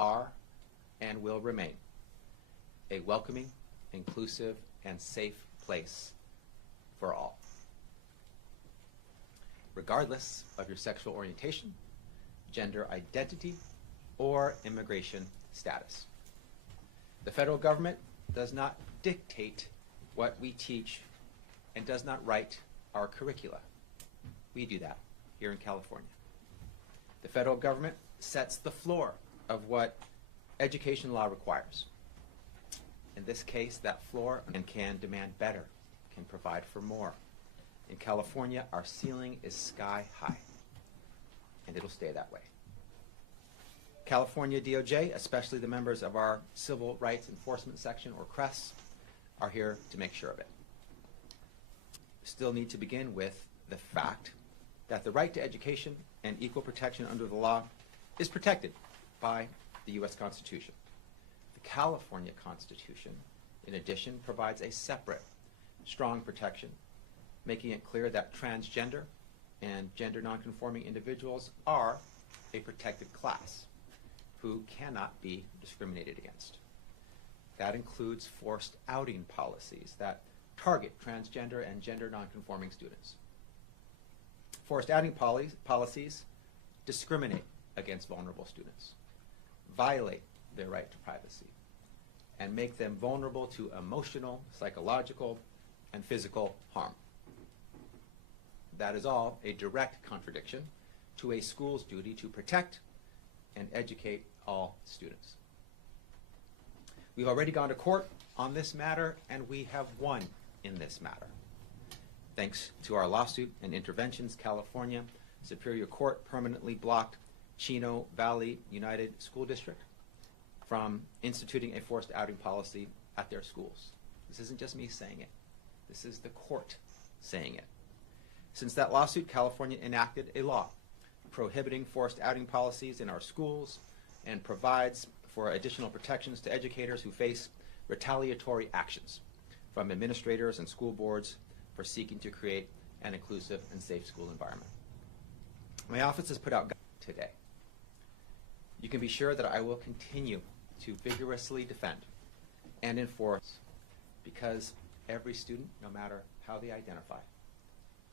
are and will remain a welcoming, inclusive, and safe place for all, regardless of your sexual orientation, gender identity, or immigration status. The federal government does not dictate what we teach and does not write our curricula. We do that here in California. The federal government sets the floor of what education law requires. In this case, that floor and can demand better, can provide for more. In California, our ceiling is sky high, and it'll stay that way. California DOJ, especially the members of our Civil Rights Enforcement Section, or CRES, are here to make sure of it. We still need to begin with the fact that the right to education and equal protection under the law is protected by the U.S. Constitution. The California Constitution, in addition, provides a separate, strong protection, making it clear that transgender and gender nonconforming individuals are a protected class who cannot be discriminated against. That includes forced outing policies that target transgender and gender nonconforming students. Forced outing policies discriminate against vulnerable students, violate their right to privacy, and make them vulnerable to emotional, psychological, and physical harm. That is all a direct contradiction to a school's duty to protect and educate all students. We've already gone to court on this matter, and we have won in this matter. Thanks to our lawsuit and interventions, California Superior Court permanently blocked Chino Valley United School District from instituting a forced outing policy at their schools. This isn't just me saying it. This is the court saying it. Since that lawsuit, California enacted a law prohibiting forced outing policies in our schools and provides for additional protections to educators who face retaliatory actions from administrators and school boards for seeking to create an inclusive and safe school environment. My office has put out guidance today. You can be sure that I will continue to vigorously defend and enforce, because every student, no matter how they identify,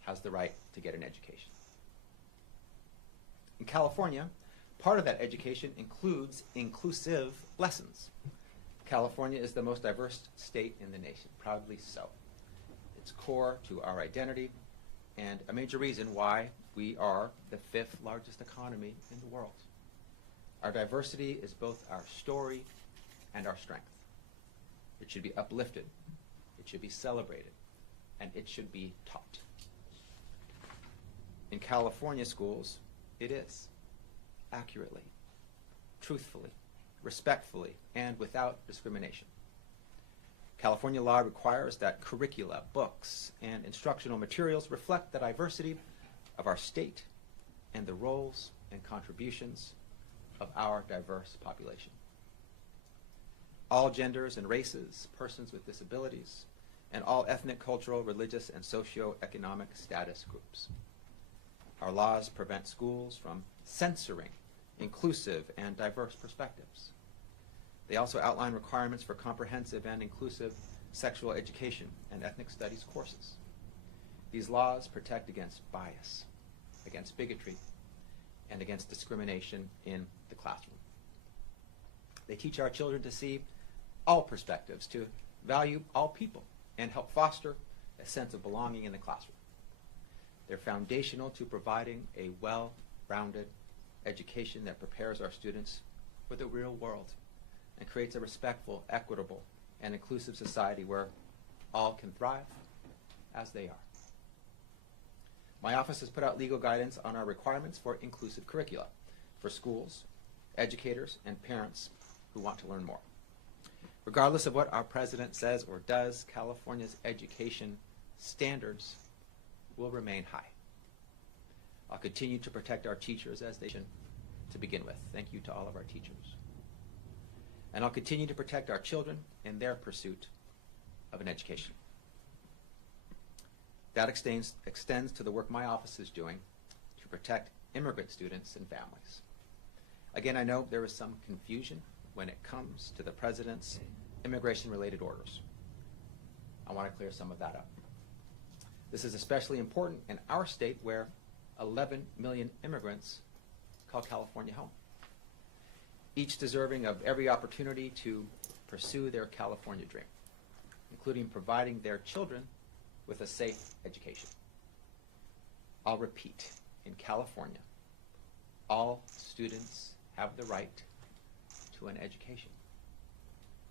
has the right to get an education. In California, part of that education includes inclusive lessons. California is the most diverse state in the nation, proudly so. It's core to our identity and a major reason why we are the 5th largest economy in the world. Our diversity is both our story and our strength. It should be uplifted, it should be celebrated, and it should be taught. In California schools, it is, accurately, truthfully, respectfully, and without discrimination. California law requires that curricula, books, and instructional materials reflect the diversity of our state and the roles and contributions of our diverse population. All genders and races, persons with disabilities, and all ethnic, cultural, religious, and socioeconomic status groups. Our laws prevent schools from censoring inclusive and diverse perspectives. They also outline requirements for comprehensive and inclusive sexual education and ethnic studies courses. These laws protect against bias, against bigotry, and against discrimination in the classroom. They teach our children to see all perspectives, to value all people, and help foster a sense of belonging in the classroom. They're foundational to providing a well-rounded education that prepares our students for the real world and creates a respectful, equitable, and inclusive society where all can thrive as they are. My office has put out legal guidance on our requirements for inclusive curricula for schools, educators, and parents who want to learn more. Regardless of what our president says or does, California's education standards will remain high. I'll continue to protect our teachers as they should to begin with. Thank you to all of our teachers. And I'll continue to protect our children in their pursuit of an education. That extends to the work my office is doing to protect immigrant students and families. Again, I know there is some confusion when it comes to the President's immigration-related orders. I want to clear some of that up. This is especially important in our state where 11 million immigrants call California home, each deserving of every opportunity to pursue their California dream, including providing their children with a safe education. I'll repeat, in California, all students have the right to an education,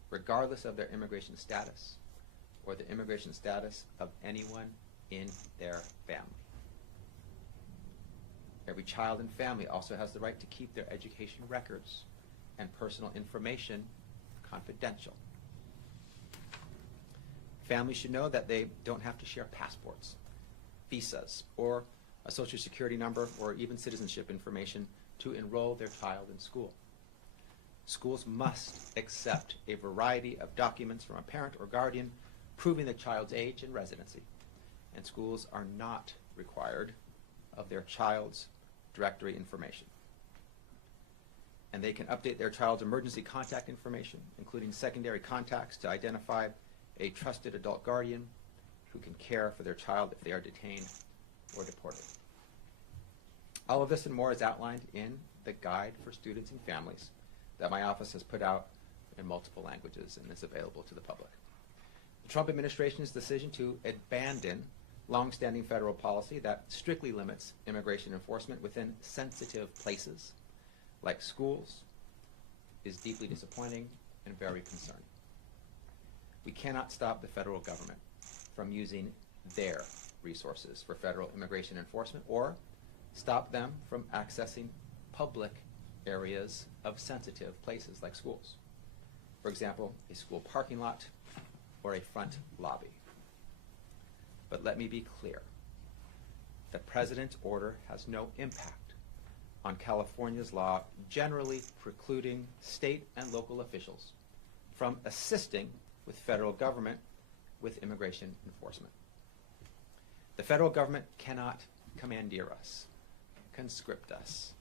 regardless of their immigration status or the immigration status of anyone in their family. Every child and family also has the right to keep their education records and personal information confidential. Families should know that they don't have to share passports, visas, or a social security number, or even citizenship information to enroll their child in school. Schools must accept a variety of documents from a parent or guardian proving the child's age and residency, and schools are not required of their child's directory information. And they can update their child's emergency contact information, including secondary contacts, to identify a trusted adult guardian who can care for their child if they are detained or deported. All of this and more is outlined in the Guide for Students and Families that my office has put out in multiple languages and is available to the public. The Trump administration's decision to abandon longstanding federal policy that strictly limits immigration enforcement within sensitive places like schools is deeply disappointing and very concerning. We cannot stop the federal government from using their resources for federal immigration enforcement or stop them from accessing public areas of sensitive places like schools. For example, a school parking lot or a front lobby. But let me be clear. The President's order has no impact on California's law generally precluding state and local officials from assisting with federal government with immigration enforcement. The federal government cannot commandeer us, conscript us,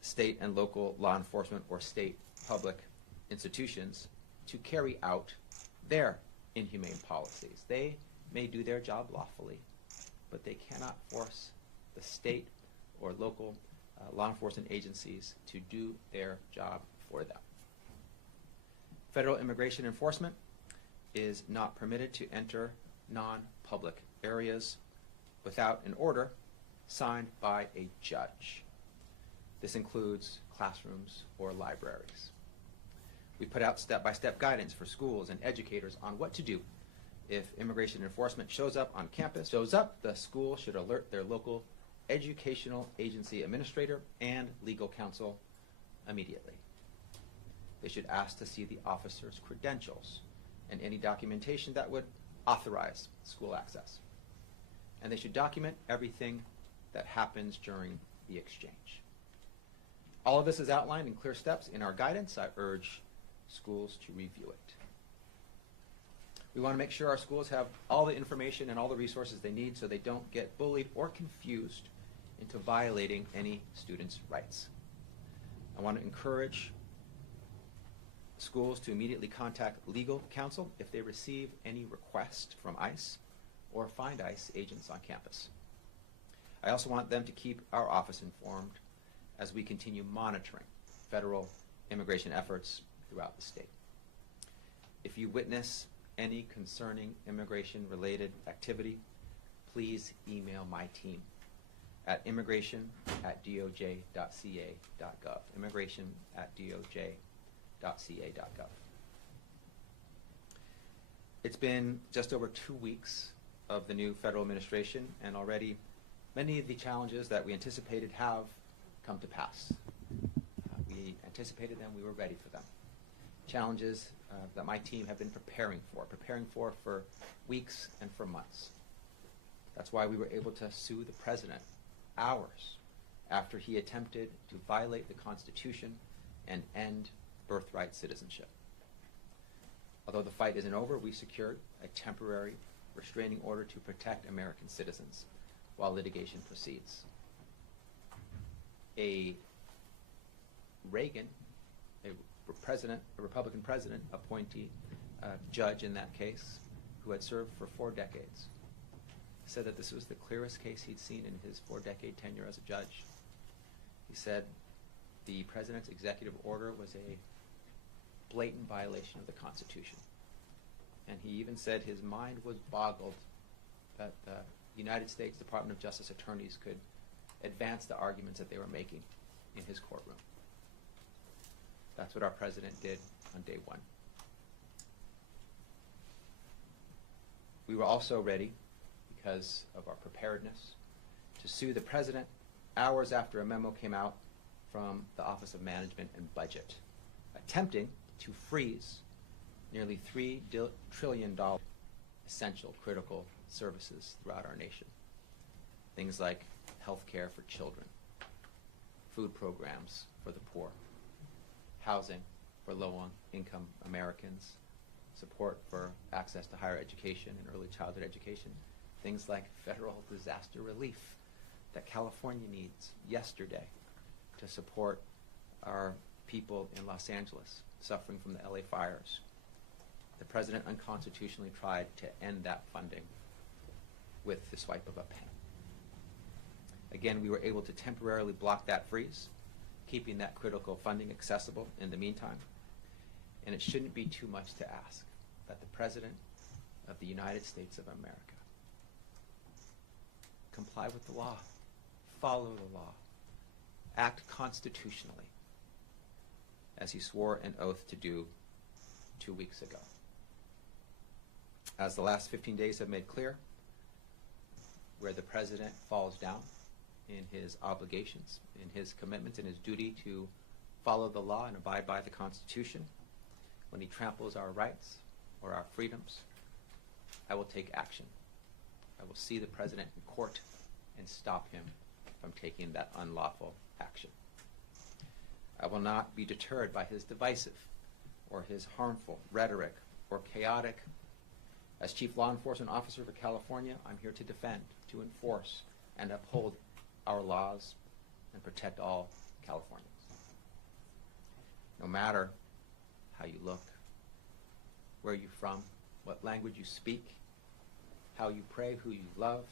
state and local law enforcement or state public institutions to carry out their inhumane policies. They may do their job lawfully, but they cannot force the state or local law enforcement agencies to do their job for them. Federal immigration enforcement is not permitted to enter non-public areas without an order signed by a judge. This includes classrooms or libraries. We put out step-by-step guidance for schools and educators on what to do if immigration enforcement shows up on campus. The school should alert their local educational agency administrator and legal counsel immediately. They should ask to see the officer's credentials and any documentation that would authorize school access. And they should document everything that happens during the exchange. All of this is outlined in clear steps in our guidance. I urge schools to review it. We want to make sure our schools have all the information and all the resources they need so they don't get bullied or confused into violating any student's rights. I want to encourage schools to immediately contact legal counsel if they receive any request from ICE or find ICE agents on campus. I also want them to keep our office informed as we continue monitoring federal immigration efforts throughout the state. If you witness any concerning immigration-related activity, please email my team at immigration@doj.ca.gov, immigration@doj.ca.gov. It's been just over 2 weeks of the new federal administration, and already many of the challenges that we anticipated have come to pass. We anticipated them, we were ready for them. Challenges that my team have been preparing for weeks and for months. That's why we were able to sue the president hours after he attempted to violate the Constitution and end birthright citizenship. Although the fight isn't over, we secured a temporary restraining order to protect American citizens while litigation proceeds. A Reagan, a Republican president, appointee judge in that case, who had served for 4 decades, said that this was the clearest case he'd seen in his 4-decade tenure as a judge. He said the president's executive order was a blatant violation of the Constitution. And he even said his mind was boggled that the United States Department of Justice attorneys could advance the arguments that they were making in his courtroom. That's what our president did on day one. We were also ready, because of our preparedness, to sue the president hours after a memo came out from the Office of Management and Budget, attempting to freeze nearly $3 trillion essential, critical services throughout our nation. Things like health care for children, food programs for the poor, housing for low-income Americans, support for access to higher education and early childhood education, things like federal disaster relief that California needs yesterday to support our people in Los Angeles suffering from the LA fires. The president unconstitutionally tried to end that funding with the swipe of a pen. Again, we were able to temporarily block that freeze, keeping that critical funding accessible in the meantime. And it shouldn't be too much to ask that the President of the United States of America comply with the law, follow the law, act constitutionally, as he swore an oath to do 2 weeks ago. As the last 15 days have made clear, where the President falls down in his obligations, in his commitments, in his duty to follow the law and abide by the Constitution, when he tramples our rights or our freedoms, I will take action. I will see the President in court and stop him from taking that unlawful action. I will not be deterred by his divisive or his harmful rhetoric or chaotic. As Chief Law Enforcement Officer for California, I'm here to defend, to enforce, and uphold our laws and protect all Californians. No matter how you look, where you're from, what language you speak, how you pray, who you love,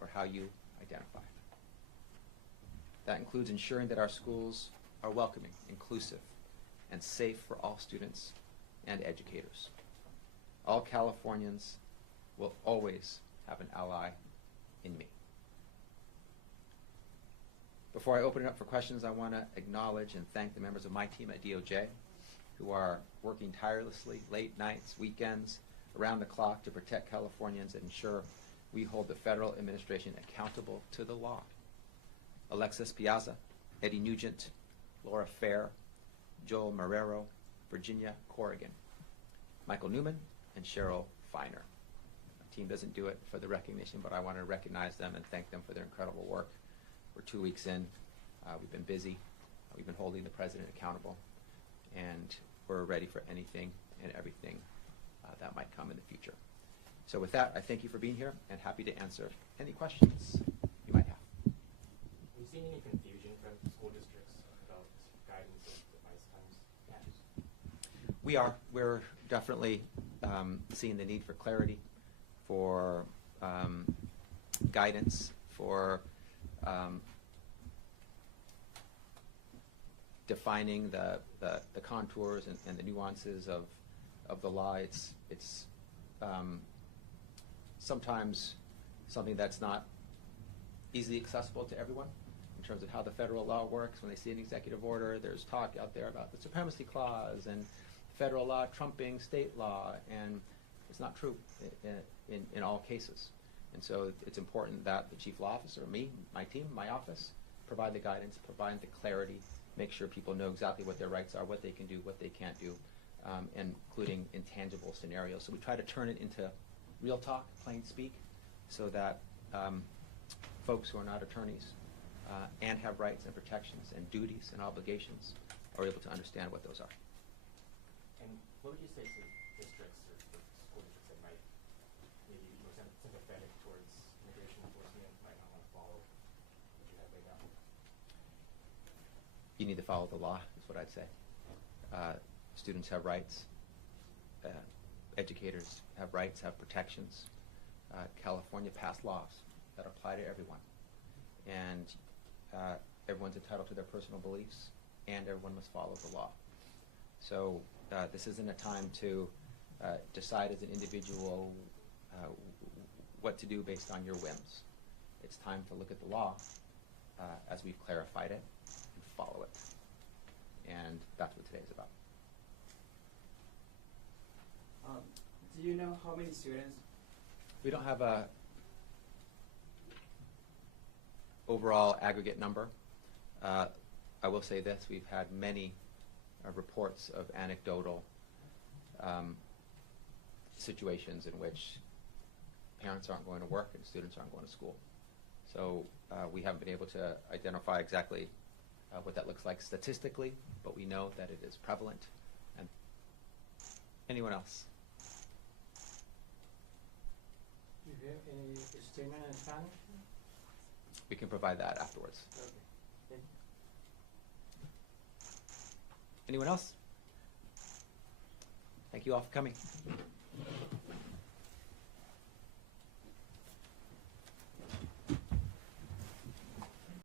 or how you identify. That includes ensuring that our schools are welcoming, inclusive, and safe for all students and educators. All Californians will always have an ally in me. Before I open it up for questions, I want to acknowledge and thank the members of my team at DOJ who are working tirelessly, late nights, weekends, around the clock to protect Californians and ensure we hold the federal administration accountable to the law. Alexis Piazza, Eddie Nugent, Laura Fair, Joel Marrero, Virginia Corrigan, Michael Newman, and Cheryl Feiner. My team doesn't do it for the recognition, but I want to recognize them and thank them for their incredible work. We're 2 weeks in. We've been busy. We've been holding the president accountable, and we're ready for anything and everything that might come in the future. So with that, I thank you for being here and happy to answer any questions you might have. Have you seen any confusion from school districts about guidance and device times? We are. We're definitely seeing the need for clarity, for guidance, for defining the contours and the nuances of the law. It's sometimes something that's not easily accessible to everyone in terms of how the federal law works. When they see an executive order, there's talk out there about the supremacy clause and federal law trumping state law, and it's not true in all cases. And so it's important that the chief law officer, me, my team, my office, provide the guidance, provide the clarity, make sure people know exactly what their rights are, what they can do, what they can't do, including intangible scenarios. So we try to turn it into real talk, plain speak, so that folks who are not attorneys and have rights and protections and duties and obligations are able to understand what those are. And what would you say to districts or school districts that might maybe be more sympathetic towards immigration enforcement, might not want to follow what you have laid out? You need to follow the law, is That's what I'd say. Students have rights. Educators have rights, have protections. California passed laws that apply to everyone. And everyone's entitled to their personal beliefs, and everyone must follow the law. So this isn't a time to decide as an individual what to do based on your whims. It's time to look at the law as we've clarified it and follow it. And that's what today's about. Do you know how many students? We don't have a overall aggregate number. I will say this, we've had many reports of anecdotal situations in which parents aren't going to work and students aren't going to school. So we haven't been able to identify exactly what that looks like statistically, but we know that it is prevalent. And anyone else? Do you have any statement in Spanish? We can provide that afterwards. Okay. Thank you. Anyone else? Thank you all for coming.